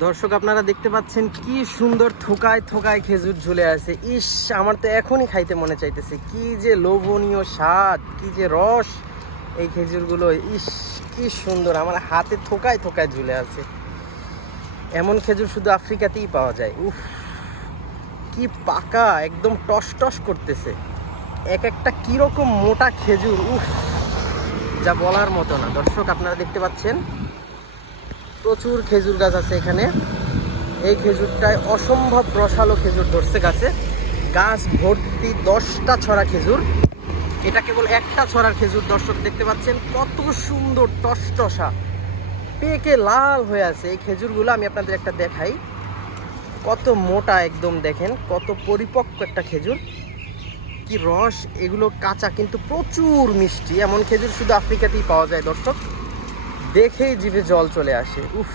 দর্শক আপনারা দেখতে পাচ্ছেন কি সুন্দর থোকায় থোকায় খেজুর ঝুলে আছে। ইস, আমার তো এখনই খাইতে মনে চাইতেছে। কি যে লোভনীয় স্বাদ, কি যে রস এই খেজুরগুলো। ইস, কি সুন্দর, আমার হাতে থোকায় থোকায় ঝুলে আছে। এমন খেজুর শুধু আফ্রিকাতেই পাওয়া যায়। উফ, কি পাকা, একদম টস টস করতেছে। এক একটা কিরকম মোটা খেজুর, উফ, যা বলার মতো না। দর্শক আপনারা দেখতে পাচ্ছেন প্রচুর খেজুর গাছ আছে এখানে। এই খেজুরটায় অসম্ভব রসালো খেজুর ধরছে গাছে। গাছ ভর্তি 10টা ছড়া খেজুর। এটা কেবল একটা ছড়ার খেজুর। দর্শক দেখতে পাচ্ছেন কত সুন্দর টসটসা, পেকে লাল হয়ে আছে এই খেজুরগুলো। আমি আপনাদের একটা দেখাই, কত মোটা একদম, দেখেন কত পরিপক্ক একটা খেজুর, কি রস। এগুলো কাঁচা কিন্তু প্রচুর মিষ্টি। এমন খেজুর শুধু আফ্রিকাতেই পাওয়া যায় দর্শক, দেখেই জিভে জল চলে আসে। উফ।